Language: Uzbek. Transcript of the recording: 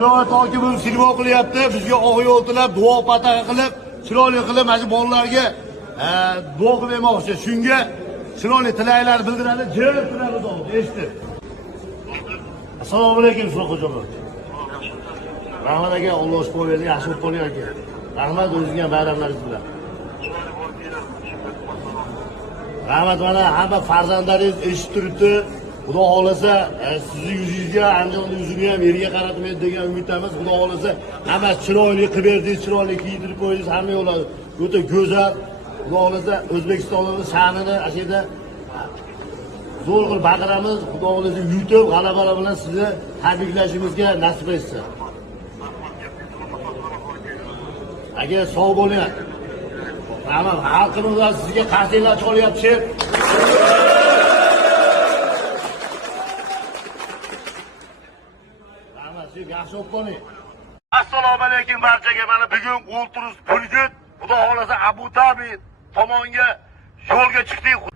Viloyat hokimi silvo qilyapti. Bizga oq yo'l tilab, duo pataqa qilib, chiroyli qilib mana bolalarga duo qilmoqchi. Shunga chiroyli tilaklar bildiradi. Jir tiladi dog', eshitib. Assalomu alaykum, Sho'xo'jaboy. Rahmat aka, Alloh shifo bersin, yaxshi bo'lib qoling aka. Rahmat, o'zingizga bayramlaringiz bilan. Rahmat, mana hamma farzandlaringiz eshitib turibdi. Xudo xolasa sizni yuzingizga, Andijonning yuzini ham yerga qaratmaydi degan umiddamiz. Xudo xolasa hamma chiroyli qilib berdingiz, chiroyli kiydirib qo'ydingiz, hamma yo'llar o'ta go'zal. Xudo xolasa O'zbekistonning sha'nini ashida zo'r qilib baqiramiz. Xudo xolasa yutib, g'alabalar bilan sizni tabriklashimizga nasib etsin. Agar sog' bo'ling. Hamma xalqimiz sizga qarshilar cholyapti. Yaxshi bo'lib qoling. Assalomu alaykum barchaga. Mana bugun Ultrus Pulgut, Xudo xolasa Abu Dhabi tomonga yo'lga chiqdik.